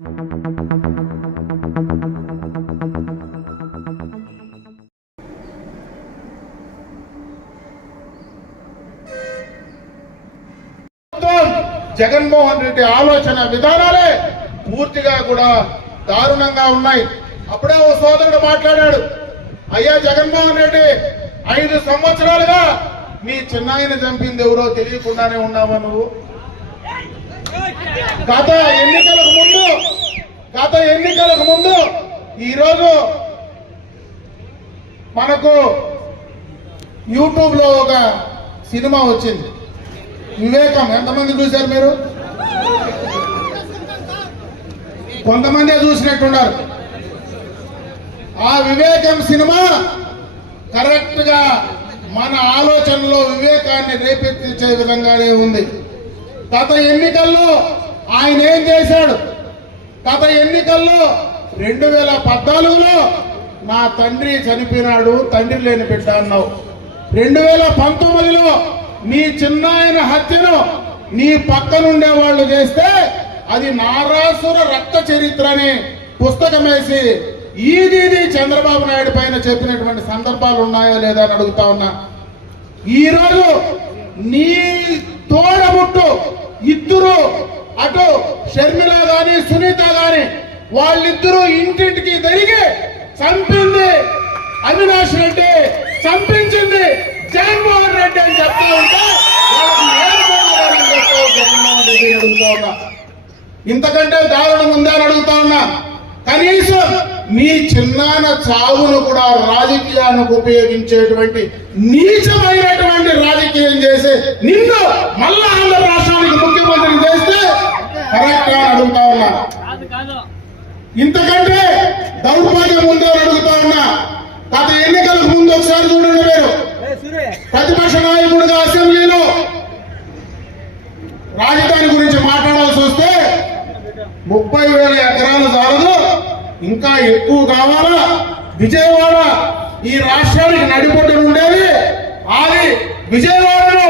జగన్మోహన్ రెడ్డి ఆలోచన విధానాలే పూర్తిగా కూడా దారుణంగా ఉన్నాయి. అప్పుడే ఓ సోదరుడు మాట్లాడాడు, అయ్యా జగన్మోహన్ రెడ్డి 5 సంవత్సరాలుగా మీ చిన్నాయన చంపింది ఎవరో తెలియకుండానే ఉన్నావా నువ్వు? గత ఎన్నికలకు ముందు ఈరోజు మనకు యూట్యూబ్ లో ఒక సినిమా వచ్చింది, వివేకం. ఎంతమంది చూశారు మీరు? కొంతమంది చూసినట్టున్నారు. ఆ వివేకం సినిమా కరెక్ట్ గా మన ఆలోచనలో వివేకాన్ని రేపెత్తించే విధంగానే ఉంది. గత ఎన్నికల్లో ఆయన ఏం చేశాడు? గత ఎన్నికల్లో 2014లో నా తండ్రి చనిపోయినాడు, తండ్రి లేని బిడ్డ అన్నావు. 2019లో నీ చిన్నాయన హత్యను నీ పక్కనుండే వాళ్ళు చేస్తే అది నారాసుర రక్త చరిత్ర అని పుస్తకం వేసి ఈది చంద్రబాబు నాయుడు పైన చెప్పినటువంటి సందర్భాలు ఉన్నాయో లేదా అని అడుగుతా ఉన్నా. ఈరోజు నీ తోడబుట్టు ఇద్దరు, అటు షర్మిల గాని సునీత గాని, వాళ్ళిద్దరూ ఇంటింటికి తిరిగి చంపింది అవినాష్ రెడ్డి, చంపించింది జగన్మోహన్ రెడ్డి అని చెప్తా ఉంటే జగన్మోహన్ రెడ్డి అడుగుతా ఉన్నా. ఇంతకంటే దారుణం ఉందా అని అడుగుతా ఉన్నా. కనీసం మీ చిన్నాన చావును కూడా రాజకీయానికి ఉపయోగించేటువంటి నీచమైనటువంటి రాజకీయం చేసి నిన్ను మళ్ళా ఆంధ్ర రాష్ట్రానికి ముఖ్యమంత్రిని చేస్తే కరెక్ట్ అని అడుగుతా ఉన్నా. ఇంతకంటే దౌర్భాగ్యం ఉందో అని అడుగుతా ఉన్నా. గత ఎన్నికలకు ముందు ఒకసారి చూడండి, మీరు ప్రతిపక్ష నాయకుడిగా అసెంబ్లీలో రాజధాని గురించి మాట్లాడాల్సి వస్తే 30,000 ఎకరాలు చాలదు, ఇంకా ఎక్కువ కావాలా, విజయవాడ ఈ రాష్ట్రానికి నడిపొట్టున ఉండేది, అది విజయవాడలో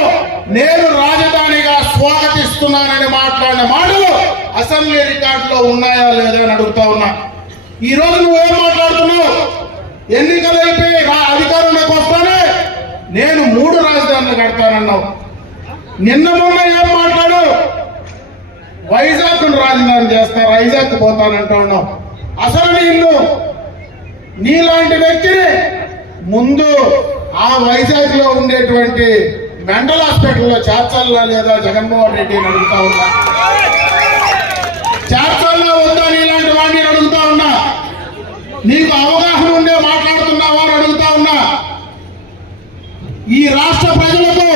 నేను రాజధానిగా స్వాగతిస్తున్నానని మాట్లాడిన మాటలు అసెంబ్లీ రికార్డులో ఉన్నాయా లేదా అని అడుగుతా ఉన్నా. ఈ రోజు నువ్వేం మాట్లాడుతున్నావు? ఎన్నికలు అయిపోయి అధికారంలోకి వస్తానే నేను 3 రాజధానులు కడతానన్నావు. నిన్న మొన్న ఏం మాట్లాడు? వైజాగ్ రాజధాని చేస్తారు, వైజాగ్ పోతానంటా ఉన్నావు. అసలు నీలాంటి వ్యక్తిని ముందు ఆ వైజాగ్ లో ఉండేటువంటి మెంటల్ హాస్పిటల్లో చేర్చాలా లేదా జగన్మోహన్ రెడ్డి అని అడుగుతా ఉన్నా. చేర్చాలా వద్దా నీలాంటి వాడిని అడుగుతా ఉన్నా. నీకు అవగాహన ఉండే మాట్లాడుతున్నావా అని అడుగుతా ఉన్నా. ఈ రాష్ట్ర ప్రజలకు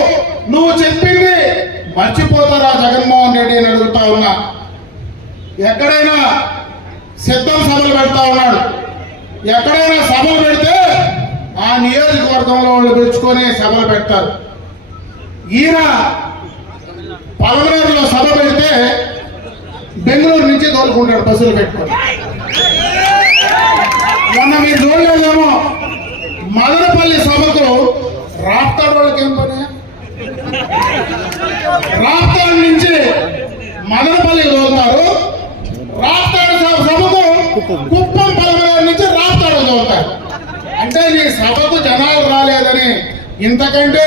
నువ్వు చెప్పింది మర్చిపోతారా జగన్మోహన్ రెడ్డి అని అడుగుతా ఉన్నా. ఎక్కడైనా సిద్ధం సభలు పెడతా ఉన్నాడు. ఎక్కడైనా సభలు పెడితే ఆ నియోజకవర్గంలో వాళ్ళు పిలుచుకొని సభలు పెడతారు. ఈయన పలమనేరులో సభ పెడితే బెంగళూరు నుంచి తోలుకుంటాడు బస్సులు పెట్టుకొని. మొన్న మీరు చూడలేదేమో, మదనపల్లి సభకు రాప్తాడు వాళ్ళకి ఏం పని? రాప్తాడు నుంచి మదనపల్లి తోలుతారు, రాప్తాడు సభకు కుప్పం పలమనేరు నుంచి రాప్తాడు తోలుతారు. అంటే నీ సభకు జనాలు రాలేదని ఇంతకంటే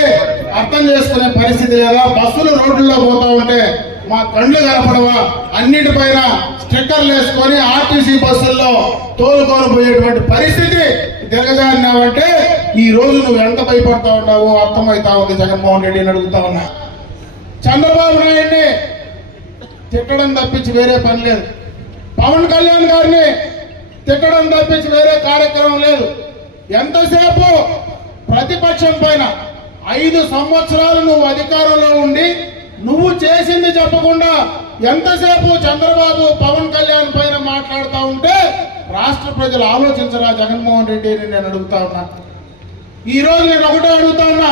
అర్థం చేసుకునే పరిస్థితి లేదా? బస్సులు రోడ్లలో పోతా ఉంటే మా కళ్ళు కనపడవా? అన్నిటిపైన స్టిక్కర్లు వేసుకొని ఆర్టీసీ బస్సుల్లో తోలుకొని పోయేటువంటి పరిస్థితి దిగజారినావంటే ఈ రోజు నువ్వు ఎంత భయపడతా ఉన్నావో అర్థమవుతా ఉంది. జగన్మోహన్ రెడ్డిని అడుగుతా ఉన్నా. చంద్రబాబు నాయుడిని తిట్టడం తప్పించి వేరే పని లేదు. పవన్ కళ్యాణ్ గారిని తిట్టడం తప్పించి వేరే కార్యక్రమం లేదు. ఎంతసేపు ప్రతిపక్షం పైన 5 సంవత్సరాలు నువ్వు అధికారంలో ఉండి నువ్వు చేసింది చెప్పకుండా ఎంతసేపు చంద్రబాబు పవన్ కళ్యాణ్ పైన మాట్లాడుతూ ఉంటే రాష్ట్ర ప్రజలు ఆలోచించరా జగన్మోహన్ రెడ్డిని నేను అడుగుతా ఉన్నా. ఈ రోజు నేను ఒకటే అడుగుతా ఉన్నా,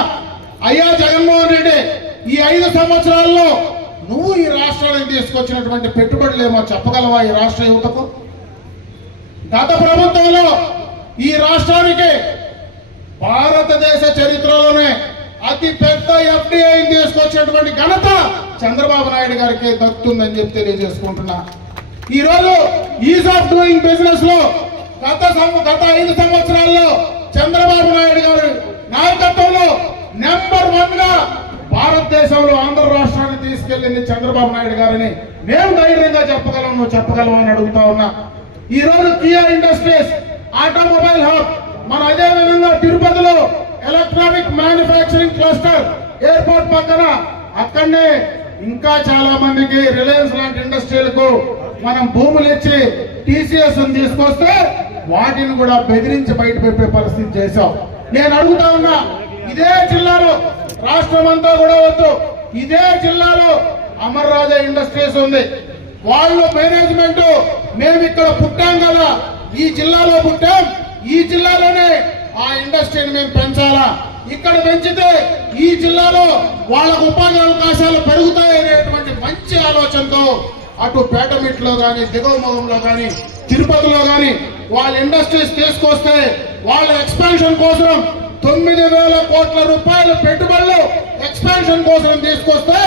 అయ్యా జగన్మోహన్ రెడ్డి, ఈ 5 సంవత్సరాల్లో నువ్వు ఈ రాష్ట్రానికి తీసుకొచ్చినటువంటి పెట్టుబడులేమో చెప్పగలవా ఈ రాష్ట్ర యువతకు? గత ప్రభుత్వంలో ఈ రాష్ట్రానికి భారతదేశ చరిత్రలోనే అతి పెద్ద ఎఫ్డిఐని తీసుకొచ్చినటువంటి ఘనత చంద్రబాబు నాయుడు గారికి దక్కుతుందని చెప్పి తెలియజేసుకుంటున్నా. ఈ రోజు ఈజ్ ఆఫ్ డూయింగ్ బిజినెస్ లో గత 5 సంవత్సరాల్లో చంద్రబాబు నాయుడు గారి నాయకత్వంలో నెంబర్ 1 గా భారతదేశంలో ఆంధ్ర రాష్ట్రాన్ని తీసుకెళ్లింది చంద్రబాబు నాయుడు గారిని మేము ధైర్యంగా చెప్పగలం, నువ్వు చెప్పగలవు అని అడుగుతా ఉన్నా. ఈ రోజు కియా ఇండస్ట్రీస్ ఆటోమొబైల్ హబ్, మన అదే విధంగా తిరుపతిలో ఎలక్ట్రానిక్ మ్యానుఫ్యాక్చరింగ్ క్లస్టర్ ఎయిర్పోర్ట్ పక్కన, అక్కడనే ఇంకా చాలా మందికి రిలయన్స్ లాంటి ఇండస్ట్రీలకు మనం భూములు ఇచ్చి టీసీఎస్ తీసుకొస్తే వాటిని కూడా బెదిరించి బయట పెట్టే పరిస్థితి చేశాం. నేను అడుగుతా ఉన్నా, ఇదే జిల్లాలో రాష్ట్రం అంతా కూడా వద్దు, ఇదే జిల్లాలో అమర్ రాజా ఇండస్ట్రీస్ ఉంది. వాళ్ళ మేనేజ్మెంట్ మేము ఇక్కడ పుట్టాం కదా, ఈ జిల్లాలో పుట్టాం, ఈ జిల్లాలోనే ఆ ఇండస్ట్రీని మేము పెంచాలా, ఇక్కడ పెంచితే ఈ జిల్లాలో వాళ్ళకు ఉపాధి అవకాశాలు పెరుగుతాయి అనేటువంటి మంచి ఆలోచనతో అటు పేటమిట్లో కానీ, దిగువ మొగంలో కానీ, తిరుపతిలో కానీ వాళ్ళ ఇండస్ట్రీస్ తీసుకొస్తే వాళ్ళ ఎక్స్పాన్షన్ కోసం 9,000 కోట్ల రూపాయల పెట్టుబడులు ఎక్స్పాన్షన్ కోసం తీసుకొస్తే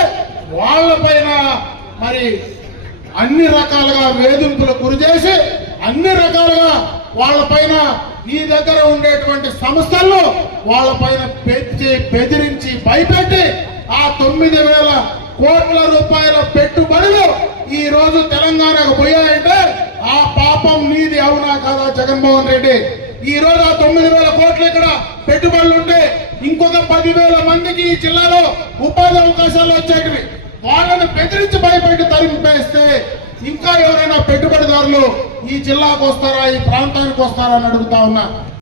వాళ్ళ పైన మరి అన్ని రకాలుగా వేధింపులకు గురి చేసి, అన్ని రకాలుగా వాళ్ళ పైన ఈ దగ్గర ఉండేటువంటి సంస్థల్లో వాళ్ళ పైన బెదిరించి భయపెట్టి ఆ 9,000 కోట్ల రూపాయల పెట్టుబడులు ఈ రోజు తెలంగాణకు పోయాయంటే ఆ పాపం నీది అవునా కాదా జగన్మోహన్ రెడ్డి? ఈ రోజు ఆ 9,000 కోట్లు ఇక్కడ పెట్టుబడులు ఉంటే ఇంకొక 10,000 మందికి ఈ జిల్లాలో ఉపాధి అవకాశాలు వచ్చేటివి. వాళ్ళని బెదిరించి భయపెట్టి తరిమిపేస్తే ఇంకా ఎవరైనా పెట్టుబడిదారులు ఈ జిల్లాకు వస్తారా, ఈ ప్రాంతానికి వస్తారా అని అడుగుతా ఉన్నా.